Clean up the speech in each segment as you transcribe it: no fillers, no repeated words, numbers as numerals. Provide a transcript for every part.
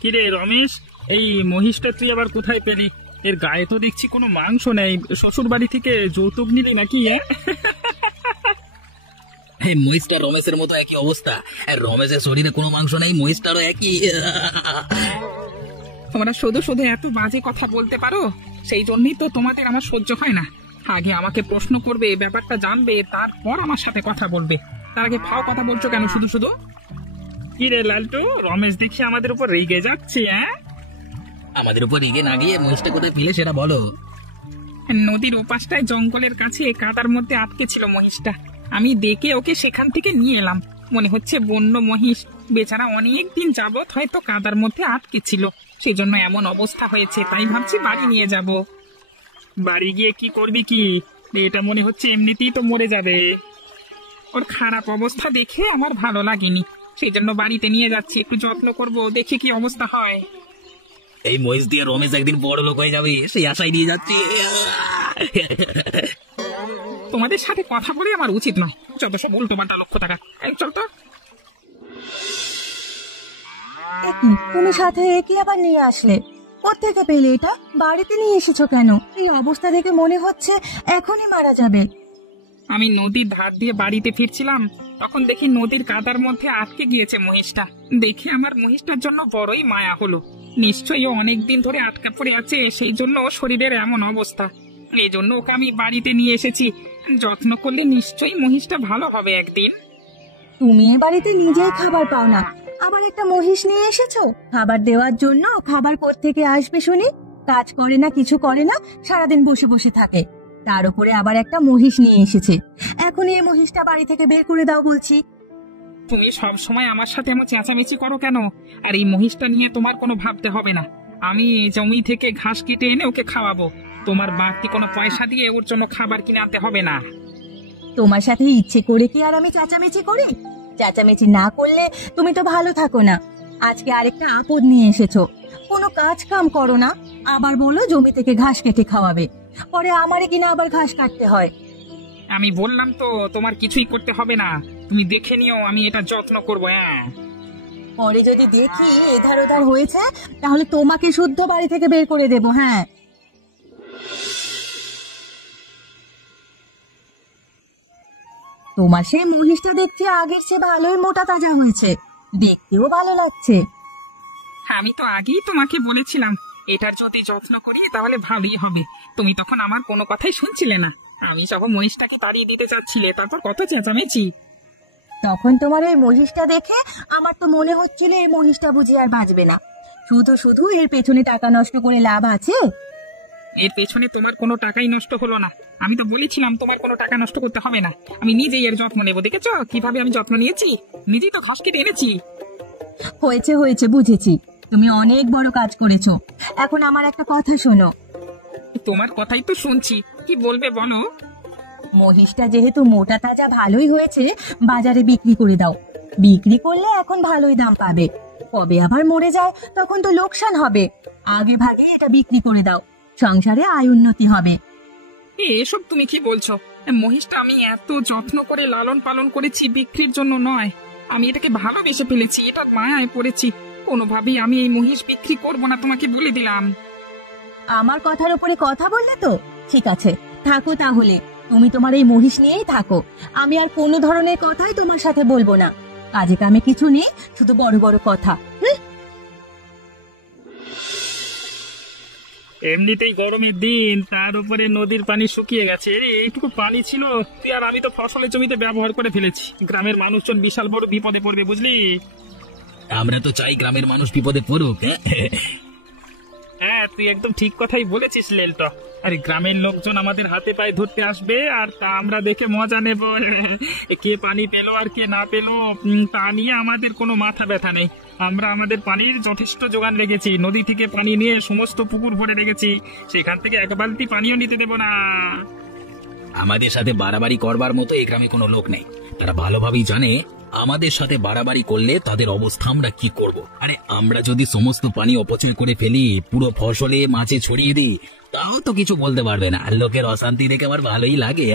কিরে রমেশ, এই মহিষটা তুই আবার কোথায় পেলি? এর গায়ে তো দেখছি কোনো মাংস নেই। শ্বশুর বাড়ি থেকে যৌতুক নিলি নাকি? হ্যাঁ, মহিষটা রমেশের মতো একই অবস্থা। রমেশের শরীরে কোনো মাংস নেই, মহিষটারও একই। তোমরা শুধু শুধু এত বাজে কথা বলতে পারো, সেই জন্যই তো তোমাদের আমার সহ্য হয় না। আগে আমাকে প্রশ্ন করবে, ব্যাপারটা জানবে, তারপর আমার সাথে কথা বলবে। তার আগে ফাও কথা বলছো কেন শুধু শুধু? কি রে লালটু, রমেশ দেখি আমাদের উপর রেগে যাচ্ছে। আমাদের উপর রেগে না গিয়ে মহিষটা কোথায় পেলে সেটা বলো। নদীর ওপাশটায় জঙ্গলের কাছে কাদার মধ্যে আটকে ছিল মহিষটা। আমি দেখে ওকে সেখান থেকে নিয়ে এলাম। মনে হচ্ছে বন্য মহিষ, বেচারা অনেক দিন যাবত হয়তো কাদার মধ্যে আটকে ছিল, সেই জন্য এমন অবস্থা হয়েছে। তাই ভাবছি বাড়ি নিয়ে যাব। বাড়ি গিয়ে কি করবি? কি এটা মনে হচ্ছে এমনিতেই তো মরে যাবে। ওর খারাপ অবস্থা দেখে আমার ভালো লাগেনি, সেই জন্য বাড়িতে নিয়ে যাচ্ছি, একটু যত্ন করব, দেখি কি অবস্থা হয়। এই মহিষ দিয়ে রমেশ একদিন বড় লোক হয়ে যাবে, সেই আশায় নিয়ে যাচ্ছি। তোমাদের সাথে কথা বলে আমার উচিত নয়, যত সব উল্টো পাল্টা লক্ষ্য থাকা। চল তো। তুমি সাথে একে আবার নিয়ে আসলে? কোত্থেকে পেলে এটা? বাড়িতে নিয়ে এসেছো কেন? এই অবস্থা দেখে মনে হচ্ছে এখনই মারা যাবে। আমি নদীর ধার দিয়ে বাড়িতে ফিরছিলাম, তখন দেখি নদীর কাদার মধ্যে আটকে গিয়েছে মহিষটা। দেখে আমার মহিষটার জন্য বড়ই মায়া হলো। নিশ্চয়ই ও অনেকদিন ধরে আটকা পড়ে আছে, সেই জন্য ওর শরীরের এমন অবস্থা। এই জন্য ওকে আমি বাড়িতে নিয়ে এসেছি। যত্ন করলে নিশ্চয়ই মহিষটা ভালো হবে একদিন। তুমি এ বাড়িতে নিজেই খাবার পাও না, আবার একটা মহিষ নিয়ে এসেছো খাবার দেওয়ার জন্য? খাবার কোত্থেকে আসবে শুনি? কাজ করে না, কিছু করে না, সারাদিন বসে বসে থাকে। তার উপরে আবার একটা মহিষ নিয়ে এসেছে। এখন এই মহিষটা বাড়ি থেকে বের করে দাও বলছি। তুমি সব সময় আমার সাথে এমন চেঁচামেচি করো কেন? আর এই মহিষটা নিয়ে তোমার কোনো ভাবতে হবে না। আমি জমি থেকে ঘাস কেটে এনে ওকে খাওয়াবো। তোমার বাড়তি কোনো পয়সা দিয়ে ওর জন্য খাবার কিনে আনতে হবে না। তোমার সাথে ইচ্ছে করে কি আর আমি চেঁচামেচি করি? চেঁচামেচি না করলে তুমি তো ভালো থাকো না। আজকে আরেকটা আপদ নিয়ে এসেছো, কোনো কাজ কাম করো না, আবার বলো জমি থেকে ঘাস কেটে খাওয়াবে। পরে আমারে কিনা আবার ঘাস কাটতে হয়। আমি বললাম তো তোমার কিছুই করতে হবে না, তুমি দেখে নিও, আমি এটা যত্ন করবো। পরে যদি দেখি এধার ওধার হয়েছে, তাহলে তোমাকে শুদ্ধ বাড়ি থেকে বের করে দেবো। হ্যাঁ, তোমার সেই মহিষটা দেখতে আগের চেয়ে ভালোই মোটা তাজা হয়েছে, দেখতেও ভালো লাগছে। আমি তো আগেই তোমাকে বলেছিলাম এটার যদি যত্ন করি তাহলে ভালোই হবে। তুমি তখন আমার কোনো কথাই শুনছিলে না। আমি সহ মহিষটাকে তাড়িয়ে দিতে চাচ্ছিলে, তারপর কত চেঁচামেচি। তখন তোমার এই মহিষটা দেখে আমার তো মনে হচ্ছিল এই মহিষটা বুঝি আর বাঁচবে না। শুধু শুধু এর পেছনে টাকা নষ্ট করে লাভ আছে? এর পেছনে তোমার কোনো টাকাই নষ্ট হলো না। আমি তো বলেছিলাম তোমার কোনো টাকা নষ্ট করতে হবে না, আমি নিজেই এর যত্ন নেবো। দেখেছো কিভাবে আমি যত্ন নিয়েছি? নিজেই তো ঘাস কেটে এনেছি। হয়েছে হয়েছে, বুঝেছি, তুমি অনেক বড় কাজ করেছো। এখন আমার একটা কথা শোনো। তোমার কথাই তো শুনছি, কি বলবে বলো। মহিষটা যেহেতু মোটা তাজা ভালোই হয়েছে, বাজারে বিক্রি করে দাও। বিক্রি করলে এখন ভালোই দাম পাবে। কবে আবার মরে যায় তখন তো লোকসান হবে। আগে ভাগে এটা বিক্রি করে দাও, সংসারে আয় উন্নতি হবে। এসব তুমি কি বলছো? মহিষটা আমি এত যত্ন করে লালন পালন করেছি, বিক্রির জন্য নয়। আমি এটাকে ভালোবেসে ফেলেছি, এটার মায়ায় পড়েছি। কোনোভাবেই আমি এই মহিষ বিক্রি করব না, তোমাকে বলে দিলাম। আমার কথার উপরে কথা বললে তো? ঠিক আছে, থাকো তাহলে, তুমি তোমার এই মহিষ নিয়েই থাকো। আমি আর কোনো ধরনের কথাই তোমার সাথে বলবো না। কাজে কামে কিছু নেই, শুধু বড় বড় কথা। এমনিতেই গরমের দিন, তার উপরে নদীর পানি শুকিয়ে গেছে। এইটুকু পানি ছিল তুই আর আমি তো ফসলের জমিতে ব্যবহার করে ফেলেছি। গ্রামের মানুষজন বিশাল বড় বিপদে পড়বে, বুঝলি? আমরা তো চাই গ্রামের মানুষ বিপদে পড়ুক। হ্যাঁ, তুই একদম ঠিক কথাই বলেছিস লেলটা। আরে গ্রামের লোকজন আমাদের হাতে পায়ে ধরতে আসবে, আর তা আমরা দেখে মজা নেব। কে পানি পেলো আর কে না পেলো তা নিয়ে আমাদের কোনো মাথা ব্যথা নেই। আমরা আমাদের পানির যথেষ্ট যোগান রেখেছি, নদী থেকে পানি নিয়ে সমস্ত পুকুর ভরে রেখেছি, সেখান থেকে এক বালতি পানিও নিতে দেব না। আমাদের সাথে বাড়াবাড়ি করবার মতো এই গ্রামে কোনো লোক নেই। তারা ভালোভাবেই জানে আমাদের সাথে বাড়াবাড়ি করলে তাদের অবস্থা আমরা কি করব। আরে আমরা যদি সমস্ত পানি অপচয় করে ফেলি, পুরো ফসলে মাছে ছড়িয়ে দিই, তাও তো কিছু বলতে পারবে না। আর লোকের অশান্তি দেখে আমার ভালোই লাগে।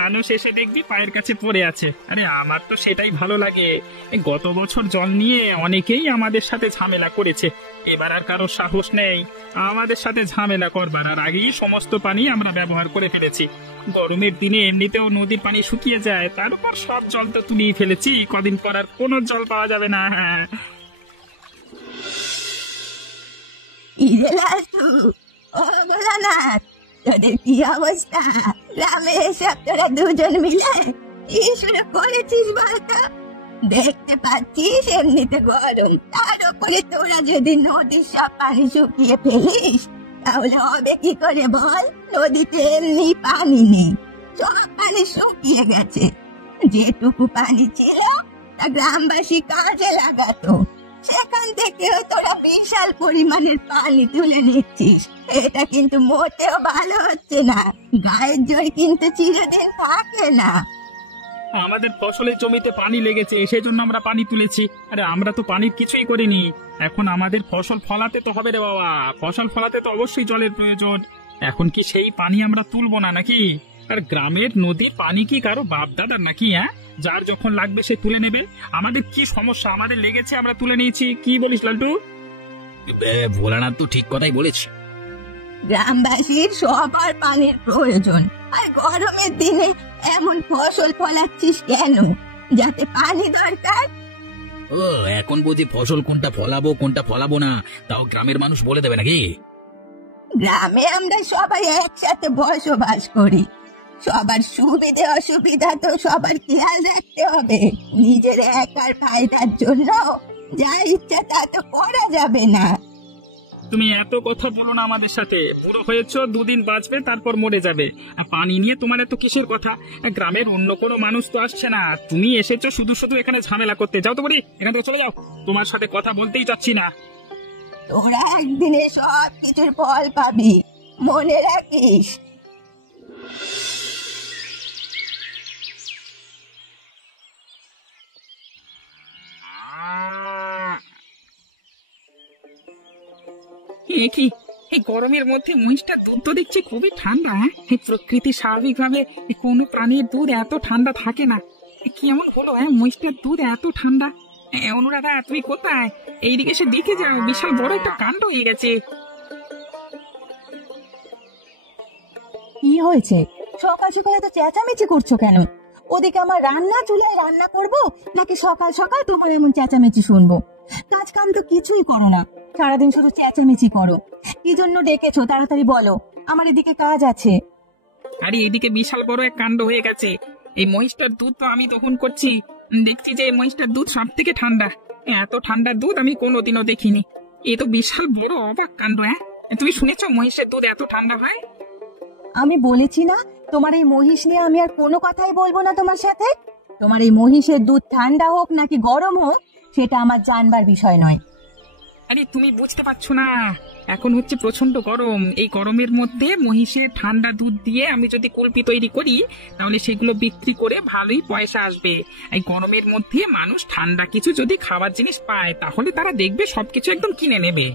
মানুষ এসে দেখবি পায়ের কাছে পড়ে আছে। আরে আমার তো সেটাই ভালো লাগে। এই গত বছর জল নিয়ে অনেকেই আমাদের সাথে ঝামেলা করেছে, এবার আর কারো সাহস নেই আমাদের সাথে ঝামেলা করবার। আর আগেই সমস্ত পানি আমরা ব্যবহার করে ফেলেছি। গরমের দিনে এমনিতেও নদীর পানি শুকিয়ে যায়, তার উপর সব জল তো তুলিয়ে ফেলেছি, কদিন পর আর কোনো জল পাওয়া যাবে না। ইরে লালটু, ও ভোলানাথ, তোদের কি অবস্থা? গ্রামে এসব তোরা দুজন মিলে কি শুরু করেছিস বলতো? দেখতে পাচ্ছিস এমনিতে গরম, তার উপরে তোরা যদি নদীর সব পানি শুকিয়ে ফেলিস তাহলে হবে কি করে বল? নদীতে এমনি পানি নেই, সব পানি শুকিয়ে গেছে। যেটুকু পানি ছিল তা গ্রামবাসী কাজে লাগাতো, সেখান থেকেও তোরা বিশাল পরিমাণের পানি তুলে নিচ্ছিস। এটা কিন্তু মোটেও ভালো হচ্ছে না, গায়ের জোর কিন্তু চিরদিন থাকে না। আমাদের ফসলের জমিতে পানি লেগেছে, সেই জন্য আমরা পানি তুলেছি। আরে আমরা তো পানির কিছুই করিনি। এখন আমাদের ফসল ফলাতে তো হবে রে বাবা, ফসল ফলাতে তো অবশ্যই জলের প্রয়োজন। এখন কি সেই পানি আমরা তুলবো না নাকি? আর গ্রামের নদীর পানি কি কারো বাপ দাদার নাকি? হ্যাঁ, যার যখন লাগবে সে তুলে নেবে। আমাদের কি সমস্যা? আমাদের লেগেছে, আমরা তুলে নিয়েছি। কি বলিস লালটু? ভোলানাথ তো ঠিক কথাই বলেছে। গ্রামবাসীর সবার পানির প্রয়োজন, আর গরমের দিনে এমন ফসল ফলাচ্ছিস কেন? যাতে পানি দরকার। ও, এখন বুঝি ফসল কোনটা ফলাবো কোনটা ফলাবো না তাও গ্রামের মানুষ বলে দেবে নাকি? গ্রামে আমরা সবাই একসাথে বসবাস করি, সবার সুবিধে অসুবিধা তো সবার খেয়াল রাখতে হবে। নিজের একার ফায়দার জন্য যা ইচ্ছা তা তো করা যাবে না। তুমি এত কথা বলো না আমাদের সাথে। বুড়ো হয়েছ, দুদিন বাঁচবে, তারপর মরে যাবে। আর পানি নিয়ে তোমার এত কিসের কথা? গ্রামের অন্য কোনো মানুষ তো আসছে না, তুমি এসেছো শুধু শুধু এখানে ঝামেলা করতে। যাও তো বলি, এখান থেকে চলে যাও, তোমার সাথে কথা বলতেই চাচ্ছি না। তোরা একদিনে সব কিছুর ফল পাবি, মনে রাখিস। কি এই গরমের মধ্যে মহিষটার দুধ তো দেখছি খুবই ঠান্ডা। হ্যাঁ, এই প্রকৃতি স্বাভাবিক ভাবে কোনো প্রাণীর দুধ এত ঠান্ডা থাকে না। কি এমন হলো? হ্যাঁ, মহিষটার দুধ এত ঠান্ডা। অনুরাধা, তুমি কোথায়? এইদিকে এসে দেখে যাও, বিশাল বড় একটা কাণ্ড হয়ে গেছে। কি হয়েছে? সকাল সকাল এত চেঁচামেচি করছো কেন? ওদিকে আমার রান্না, চুলায় রান্না করব নাকি সকাল সকাল তোমার এমন চেঁচামেচি শুনবো? কাজ কাম তো কিছুই করো না, সারাদিন শুধু চেঁচামেচি করো। কি জন্য ডেকেছো তাড়াতাড়ি বলো, আমার এদিকে কাজ আছে। আরে এদিকে বিশাল বড় এক কাণ্ড হয়ে গেছে। এই মহিষটার দুধ তো আমি দহন করছি, দেখছি যে এই মহিষটার দুধ সব থেকে ঠান্ডা। এত ঠান্ডা দুধ আমি কোনোদিনও দেখিনি। এ তো বিশাল বড় অবাক কাণ্ড। হ্যাঁ, তুমি শুনেছো মহিষের দুধ এত ঠান্ডা হয়? আমি বলেছি না তোমার এই মহিষ নিয়ে আমি আর কোনো কথাই বলবো না তোমার সাথে। তোমার এই মহিষের দুধ ঠান্ডা হোক নাকি গরম হোক সেটা আমার জানবার বিষয় নয়। আরে তুমি বুঝতে পারছো না, এখন হচ্ছে প্রচন্ড গরম। এই গরমের মধ্যে মহিষের ঠান্ডা দুধ দিয়ে আমি যদি কুলপি তৈরি করি তাহলে সেগুলো বিক্রি করে ভালোই পয়সা আসবে। এই গরমের মধ্যে মানুষ ঠান্ডা কিছু যদি খাবার জিনিস পায় তাহলে তারা দেখবে সবকিছু একদম কিনে নেবে।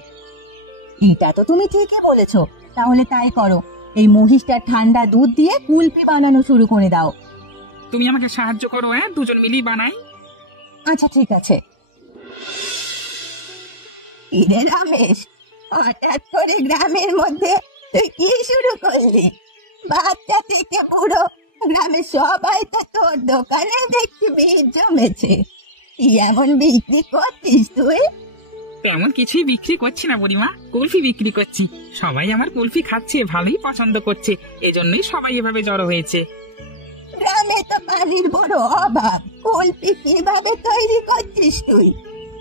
এটা তো তুমি ঠিকই বলেছো, তাহলে তাই করো, এই মহিষটার ঠান্ডা দুধ দিয়ে কুলপি বানানো শুরু করে দাও। তুমি আমাকে সাহায্য করো, হ্যাঁ, দুজন মিলেই বানাই। আচ্ছা ঠিক আছে। ইরে রমেশ, হঠাৎ করে গ্রামের মধ্যে তুই কি শুরু করলি? বাচ্চা থেকে বুড়ো গ্রামের সবাই তো তোর দোকানে দেখছি ভিড় জমেছে। কি এমন বিক্রি করছিস তুই? তেমন কিছুই বিক্রি করছি না বুড়িমা, কুলফি বিক্রি করছি। সবাই আমার কুলফি খাচ্ছে, ভালোই পছন্দ করছে, এজন্যই সবাই এভাবে জড়ো হয়েছে। গ্রামে তো পানির বড় অভাব, কুলফি কিভাবে তৈরি করছিস তুই?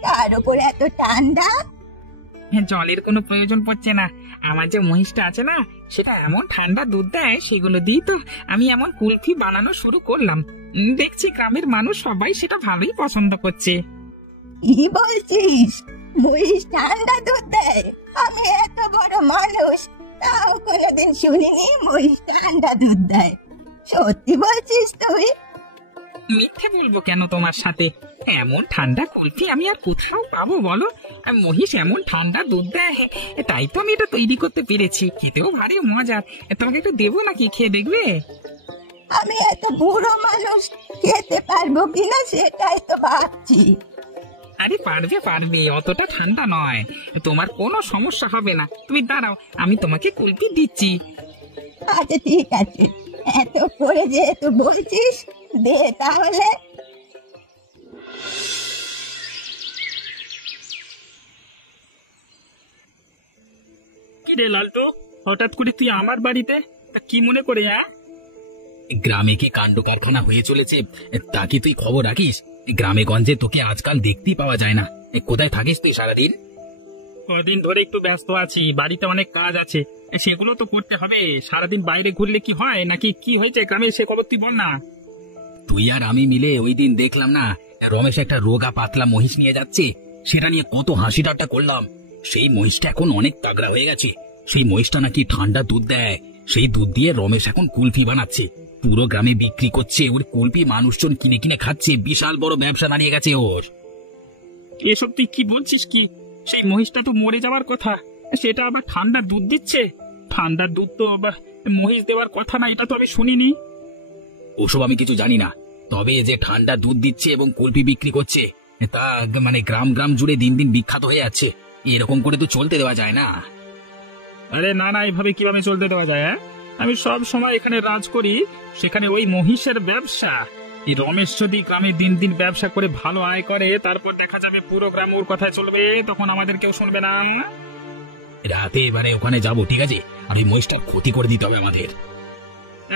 তার উপর এত ঠান্ডা। জলের কোনো প্রয়োজন পড়ছে না, আমার যে মহিষটা আছে না সেটা এমন ঠান্ডা দুধ দেয়, সেগুলো দিয়ে তো আমি এমন কুলফি বানানো শুরু করলাম। দেখছি গ্রামের মানুষ সবাই সেটা ভালোই পছন্দ করছে। কি বলছিস? মহিষ ঠান্ডা দুধ দেয়? আমি এত বড় মানুষ তাও কোনোদিন শুনিনি মহিষ ঠান্ডা দুধ দেয়। সত্যি বলছিস তুই? মিথ্যে বলবো কেন তোমার সাথে? এমন ঠান্ডা কুলফি আমি আর কোথাও পাবো বলো? মহিষ এমন ঠান্ডা দুধ দেয়, তাই তো আমি এটা তৈরি করতে পেরেছি। খেতেও ভারী মজার। তোমাকে একটু দেবো নাকি, খেয়ে দেখবে? আমি এত বুড়ো মানুষ খেতে পারবো কিনা সেটাই তো ভাবছি। আরে পারবে পারবে, অতটা ঠান্ডা নয়, তোমার কোনো সমস্যা হবে না। তুমি দাঁড়াও, আমি তোমাকে কুলপি দিচ্ছি। আচ্ছা ঠিক আছে, এত করে যেহেতু বলছিস দে তাহলে। কি রে লালটু, হঠাৎ করে তুই আমার বাড়িতে? তা কি মনে করে? গ্রামে কি কাণ্ড কারখানা হয়ে চলেছে, তা কি তুই খবর রাখিস? গ্রামে গঞ্জে তোকে আজকাল দেখতেই পাওয়া যায় না। কোথায় থাকিস তুই সারাদিন? কদিন ধরে একটু ব্যস্ত আছি, বাড়িতে অনেক কাজ আছে, সেগুলো তো করতে হবে। সারাদিন বাইরে ঘুরলে কি হয় নাকি? কি হয়েছে গ্রামে সে খবর তুই বল না। তুই আর আমি মিলে ওই দিন দেখলাম না, রমেশ একটা রোগা পাতলা মহিষ নিয়ে যাচ্ছে, সেটা নিয়ে কত হাসি ঠাট্টা করলাম। সেই মহিষটা এখন অনেক তাগড়া হয়ে গেছে। সেই মহিষটা নাকি ঠান্ডা দুধ দেয়, সেই দুধ দিয়ে রমেশ এখন কুলফি বানাচ্ছে, পুরো গ্রামে বিক্রি করছে। ওর কুলফি মানুষজন কিনে কিনে খাচ্ছে, বিশাল বড় ব্যবসা দাঁড়িয়ে গেছে ওর। এসব তুই কি বলছিস? কি, সেই মহিষটা তো মরে যাওয়ার কথা, সেটা আবার ঠান্ডা দুধ দিচ্ছে? ঠান্ডার দুধ তো আবার মহিষ দেওয়ার কথা না, এটা তো আমি শুনিনি। ওসব আমি কিছু জানি না, তবে যে ঠান্ডা দুধ দিচ্ছে এবং কুলফি বিক্রি করছে, তা মানে গ্রাম গ্রাম জুড়ে দিন দিন বিখ্যাত হয়ে যাচ্ছে। এরকম করে তো চলতে দেওয়া যায় না। আরে না না, এইভাবে কিভাবে চলতে দেওয়া যায়? আমি সব সময় এখানে রাজ করি, সেখানে ওই মহিষের ব্যবসা। এই রমেশ যদি গ্রামে দিন দিন ব্যবসা করে ভালো আয় করে, তারপর দেখা যাবে পুরো গ্রাম ওর কথায় চলবে, তখন আমাদের কেউ শুনবে না। রাতে এবারে ওখানে যাবো, ঠিক আছে? আর ওই মহিষটার ক্ষতি করে দিতে হবে আমাদের।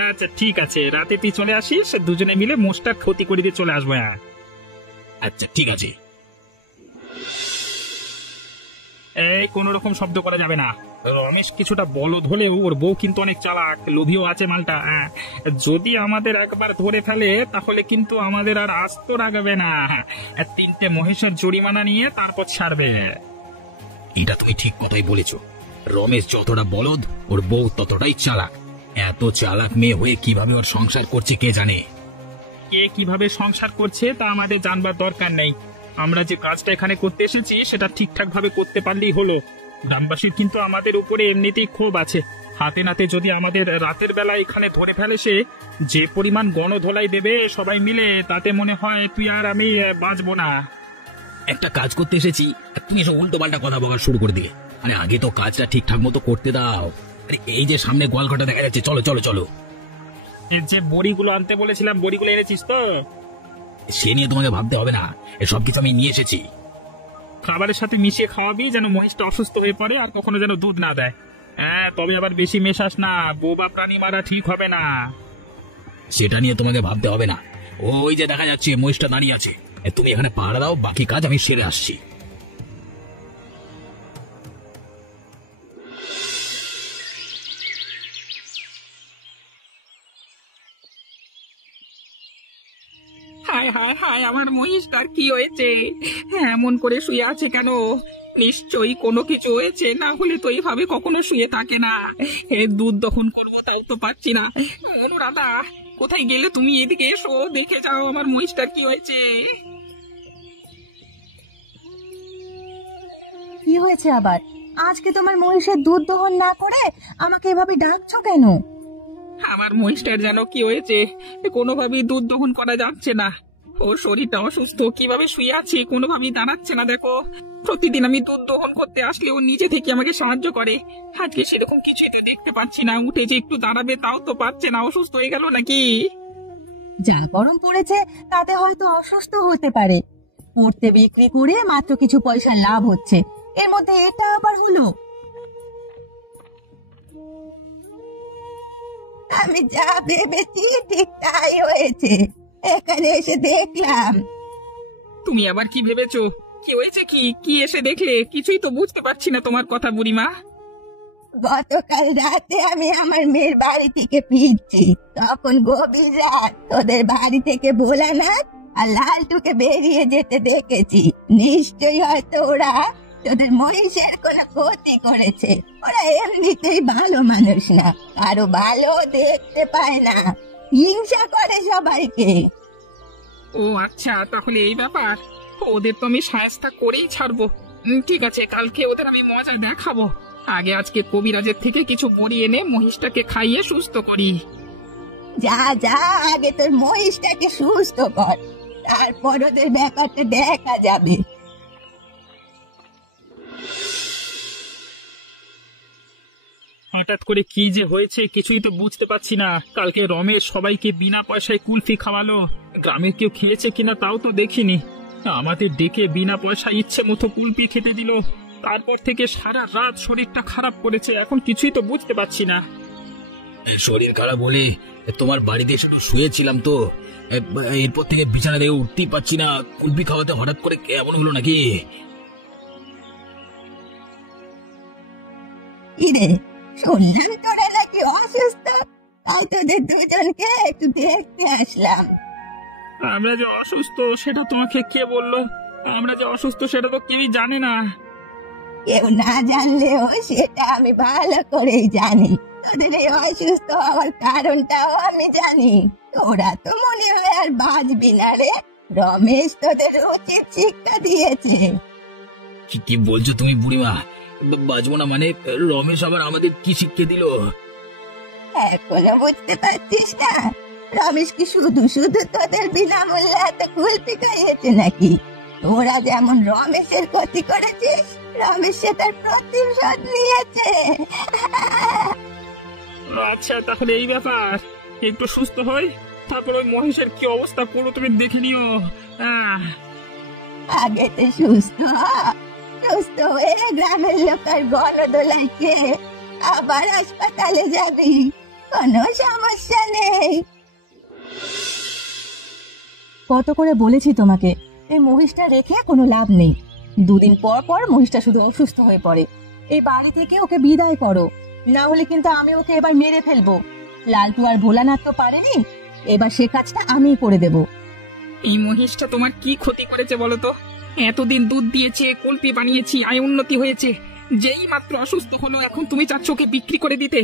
আচ্ছা ঠিক আছে, রাতে তুই চলে আসিস, দুজনে মিলে মোষটার ক্ষতি করে দিয়ে চলে আসবো। আচ্ছা ঠিক আছে। এই কোন রকম শব্দ করা যাবে না। রমেশ কিছুটা বলদ হলেও ওর বউ কিন্তু অনেক চালাক, লোভীও আছে মালটা। যদি আমাদের একবার ধরে ফেলে তাহলে কিন্তু আমাদের আর আস্ত রাখবে না। 3টে মহিষের জরিমানা নিয়ে তারপর ছাড়বে। এটা তুমি ঠিক কথাই বলেছ। রমেশ যতটা বলদ, ওর বউ ততটাই চালাক। এত চালাক মেয়ে হয়ে কিভাবে ওর সংসার করছে কে জানে। কে কিভাবে সংসার করছে তা আমাদের জানবার দরকার নেই। আমরা যে কাজটা এখানে করতে এসেছি সেটা ঠিকঠাক ভাবে করতে পারলেই হলো। গ্রামবাসীর কিন্তু আমাদের উপরে এমনিতেই ক্ষোভ আছে। হাতে নাতে যদি আমাদের রাতের বেলা এখানে ধরে ফেলে, সে যে পরিমাণ গণধোলাই দেবে সবাই মিলে, তাতে মনে হয় তুই আর আমি বাঁচবো না। একটা কাজ করতে এসেছি, তুমি এসব উল্টো পাল্টা কথা বলা শুরু করে দিলে। আরে আগে তো কাজটা ঠিকঠাক মতো করতে দাও। আরে এই যে সামনে গোয়ালঘরটা দেখা যাচ্ছে, চলো চলো চলো। এই যে বড়িগুলো আনতে বলেছিলাম, বড়িগুলো এনেছিস তো? সে নিয়ে তোমাকে ভাবতে হবে না, এসব কিছু আমি নিয়ে এসেছি। খাবারের সাথে মিশিয়ে খাওয়াবি, যেন মহিষটা অসুস্থ হয়ে পড়ে আর কখনো যেন দুধ না দেয়। হ্যাঁ, তবে আবার বেশি মেশাস না, বোবা প্রাণী মারা ঠিক হবে না। সেটা নিয়ে তোমাকে ভাবতে হবে না। ওই যে দেখা যাচ্ছে মহিষটা দাঁড়িয়ে আছে, তুমি এখানে পাহারা দাও, বাকি কাজ আমি সেরে আসছি। হায় হায় হায়, আমার মহিষটার কি হয়েছে? এমন করে শুয়ে আছে কেন? নিশ্চয়ই কোনো কিছু হয়েছে, না হলে তো এইভাবে কখনো শুয়ে থাকে না। দুধ দহন করবো তাও তো পাচ্ছি না। অনুরাধা, কোথায় গেলে তুমি? এদিকে এসো, দেখে যাও আমার মহিষটার কি হয়েছে। কি হয়েছে আবার? আজকে তোমার মহিষের দুধ দহন না করে আমাকে এভাবে ডাকছো কেন? আমার মহিষটার যেন কি হয়েছে, কোনোভাবেই দুধ দহন করা যাচ্ছে না। ওর শরীরটা অসুস্থ, কিভাবে শুয়ে আছে, কোনোভাবেই দাঁড়াচ্ছে না। দেখো, প্রতিদিন আমি দুধ দহন করতে আসলে ও নিজে থেকে আমাকে সাহায্য করে। আজকে সেরকম কিছুই তো দেখতে পাচ্ছি না। উঠে যে একটু দাঁড়াবে তাও তো পারছে না। অসুস্থ হয়ে গেল নাকি? যা গরম পড়েছে তাতে হয়তো অসুস্থ হতে পারে। পড়তে বিক্রি করে মাত্র কিছু পয়সা লাভ হচ্ছে, এর মধ্যে এটা আবার হলো। আমি যা ভেবেছি ঠিক তাই হয়েছে। এখানে এসে দেখলাম। তুমি আবার কি ভেবেছো? কি হয়েছে? কি কি এসে দেখলে? কিছুই তো বুঝতে পারছি না তোমার কথা বুড়িমা। গতকাল রাতে আমি আমার মেয়ের বাড়ি থেকে ফিরছি, তখন গভীর রাত। তোদের বাড়ি থেকে ভোলানাথ আর লালটুকে বেরিয়ে যেতে দেখেছি। নিশ্চয়ই হয়তো ওরা তোদের মহিষের কোনো ক্ষতি করেছে। ওরা এমনিতেই ভালো মানুষ না, আরো ভালো দেখতে পায় না, হিংসা করে সবাইকে। ও আচ্ছা, তাহলে এই ব্যাপার। ওদের তো আমি শায়েস্তা করেই ছাড়বো। ঠিক আছে, কালকে ওদের আমি মজা দেখাবো। আগে আজকে কবিরাজের থেকে কিছু বড়ি এনে মহিষটাকে খাইয়ে সুস্থ করি। যা যা, আগে তোর মহিষটাকে সুস্থ কর, তারপর ওদের ব্যাপারটা দেখা যাবে। হঠাৎ করে কি যে হয়েছে কিছুই তো বুঝতে পারছি না। কালকে রমেশ সবাইকে বিনা পয়সায় কুলফি খাওয়ালো, গ্রামের কেউ খেয়েছে কিনা তাও তো দেখিনি। আমাদের ডেকে বিনা পয়সায় ইচ্ছে মতো কুলফি খেতে দিল, তারপর থেকে সারা রাত শরীরটা খারাপ করেছে। এখন কিছুই তো বুঝতে পারছি না। শরীর খারাপ বলে তোমার বাড়িতে এসে একটু শুয়েছিলাম তো, এরপর থেকে বিছানা থেকে উঠতেই পারছি না। কুলপি খাওয়াতে হঠাৎ করে এমন হলো নাকি? কিরে, শুনলাম তোরা নাকি অসুস্থ, তাই তোদের দুজনকে একটু দেখতে আসলাম। আমরা যে অসুস্থ সেটা তোমাকে কে বললো? আমরা যে অসুস্থ সেটা তো কেউই জানে না। কেউ না জানলেও সেটা আমি ভালো করেই জানি। তোদের এই অসুস্থ হওয়ার কারণটাও আমি জানি। তোরা তো মনে হয় আর বাঁচবি না রে। রমেশ তোদের উচিত শিক্ষা দিয়েছে। কি বলছো তুমি বুড়িমা? বাঁচবো না মানে? রমেশ আবার আমাদের কি শিক্ষা দিল? এখনো বুঝতে পারছিস না? রমেশ কি শুধু শুধু তোদের বিনামূল্যে এত কুলপি খাইয়েছে নাকি? তোরা যেমন রমেশের ক্ষতি করেছিস, রমেশ সেটার প্রতিশোধ নিয়েছে। আচ্ছা, তাহলে এই ব্যাপার। একটু সুস্থ হই, তারপর ওই মহেশের কি অবস্থা পুরো তুমি দেখে নিও। আগে তো সুস্থ হ। সুস্থ হয়ে গ্রামের লোকের গণদোলায় খেয়ে আবার হাসপাতালে যাবি, কোনো সমস্যা নেই। কত করে বলেছি তোমাকে, এই মহিষটা রেখে কোনো লাভ নেই। দুদিন পর পর মহিষটা শুধু অসুস্থ হয়ে পড়ে। এই বাড়ি থেকে ওকে বিদায় করো, না হলে কিন্তু আমি ওকে এবার মেরে ফেলবো। লালটু আর ভোলানাথ তো পারেনি, এবার সে কাজটা আমিই করে দেব। এই মহিষটা তোমার কি ক্ষতি করেছে বলো তো? এতদিন দুধ দিয়েছে, কুলপি বানিয়েছি, আয় উন্নতি হয়েছে। যেই মাত্র অসুস্থ হলো এখন তুমি চাচ্ছ ওকে বিক্রি করে দিতে।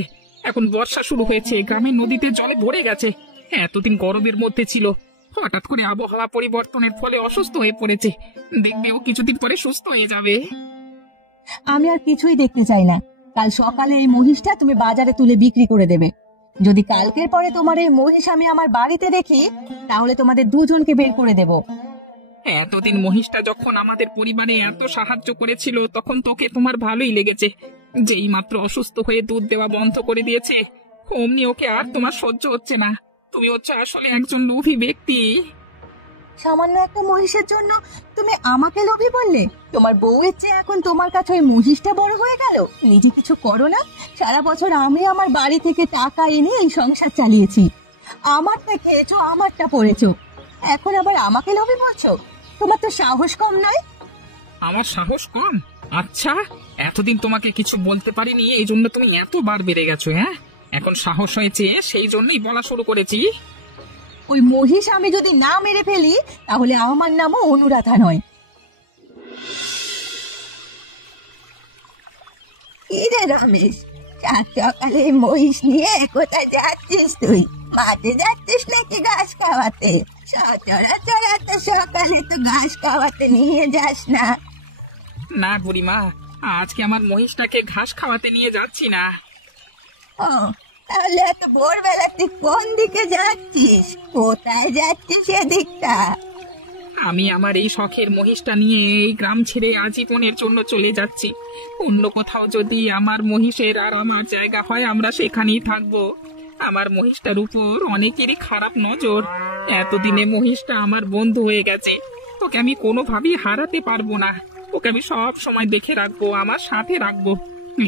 এখন বর্ষা শুরু হয়েছে, গ্রামের নদীতে জলে ভরে গেছে। এতদিন গরমের মধ্যে ছিল, হঠাৎ করে আবহাওয়া পরিবর্তনের ফলে অসুস্থ হয়ে পড়েছে। দেখবে ও কিছুদিন পরে সুস্থ হয়ে যাবে। আমি আর কিছুই দেখতে চাই না। কাল সকালে এই মহিষটা তুমি বাজারে তুলে বিক্রি করে দেবে। যদি কালকের পরে তোমার এই মহিষ আমি আমার বাড়িতে দেখি, তাহলে তোমাদের দুজনকে বের করে দেব। এতদিন মহিষটা যখন আমাদের পরিবারে এত সাহায্য করেছিল তখন তোকে তোমার ভালোই লেগেছে। যেই মাত্র অসুস্থ হয়ে দুধ দেওয়া বন্ধ করে দিয়েছে অমনি ওকে আর তোমার সহ্য হচ্ছে না। তুমি হচ্ছে আসলে একজন লোভী ব্যক্তি। সামান্য একটা মহিষের জন্য তুমি আমাকে লোভী বললে? তোমার বউয়ের চেয়ে এখন তোমার কাছে ওই মহিষটা বড় হয়ে গেল। নিজে কিছু করো না? সারা বছর আমি আমার বাড়ি থেকে টাকা এনে এই সংসার চালিয়েছি। আমারটা খেয়েছো, আমারটা পড়েছো, এখন আবার আমাকে লোভী বলছো? তোমার তো সাহস কম নয়? আমার সাহস কম? আচ্ছা, এতদিন তোমাকে কিছু বলতে পারিনি এই জন্য তুমি এতবার বেড়ে গেছো? হ্যাঁ, এখন সাহস হয়েছে সেই জন্যই বলা শুরু করেছি। ওই মহিষ আমি যদি না মেরে ফেলি তাহলে আমার নামও অনুরাধা নয়। কি রে রমেশ, সাত সকালে মহিষ নিয়ে কোথায় যাচ্ছিস তুই? মাঠে যাচ্ছিস নাকি ঘাস খাওয়াতে? সচরাচর এত সকালে তো ঘাস খাওয়াতে নিয়ে যাস না। না বুড়িমা, আজকে আমার মহিষটাকে ঘাস খাওয়াতে নিয়ে যাচ্ছি না। ও, তাহলে এত ভোরবেলা তুই কোন দিকে যাচ্ছিস? কোথায় যাচ্ছিস সেদিকটা? আমি আমার এই শখের মহিষটা নিয়ে এই গ্রাম ছেড়ে আজীবনের জন্য চলে যাচ্ছি। অন্য কোথাও যদি আমার মহিষের আর আমার জায়গা হয় আমরা সেখানেই থাকবো। আমার মহিষটার উপর অনেকেরই খারাপ নজর। এতদিনে মহিষটা আমার বন্ধু হয়ে গেছে, ওকে আমি কোনোভাবেই হারাতে পারবো না। ওকে আমি সব সময় দেখে রাখবো, আমার সাথে রাখবো।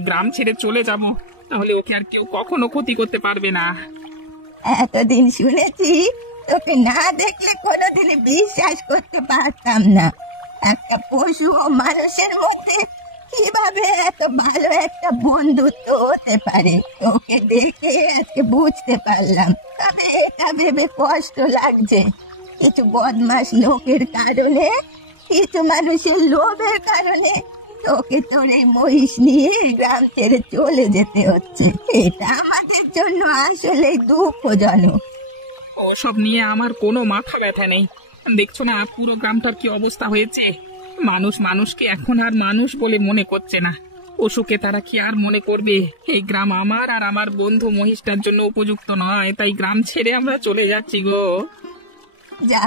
গ্রাম ছেড়ে চলে যাব, তাহলে ওকে আর কেউ কখনো ক্ষতি করতে পারবে না। এতদিন শুনেছি, তোকে না দেখলে কোনোদিনই বিশ্বাস করতে পারতাম না। একটা পশু ও মানুষের মধ্যে কিভাবে এত ভালো একটা বন্ধুত্ব হতে পারে, তোকে দেখে আজকে বুঝতে পারলাম। তবে এটা ভেবে কষ্ট লাগছে, কিছু বদমাশ লোকের কারণে, কিছু মানুষের লোভের কারণে তোকে তোর এই মহিষ নিয়ে গ্রাম ছেড়ে চলে যেতে হচ্ছে। এটা আমাদের জন্য আসলে দুঃখজনক। ওসব নিয়ে আমার কোনো মাথা ব্যথা নেই। দেখছো না পুরো গ্রামটার কি অবস্থা হয়েছে? মানুষ মানুষকে এখন আর মানুষ বলে মনে করছে না। অসুখে তারা কি আর মনে করবে এই গ্রাম আমার আর আমার বন্ধু মহিষটার জন্য উপযুক্ত নয়, তাই গ্রাম ছেড়ে আমরা চলে যাচ্ছি গো। যা,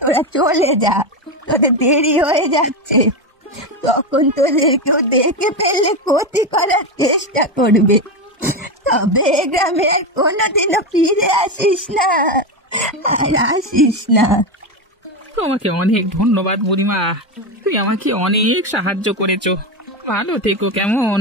তোরা চলে যা, তোদের দেরি হয়ে যাচ্ছে। তখন তোদের কেউ দেখে ফেললে ক্ষতি করার চেষ্টা করবে। তবে এ গ্রামে আর কোনোদিনও ফিরে আসিস না, আর আসিস না। তোমাকে অনেক ধন্যবাদ বুড়িমা, তুই আমাকে অনেক সাহায্য করেছো। ভালো থেকো কেমন।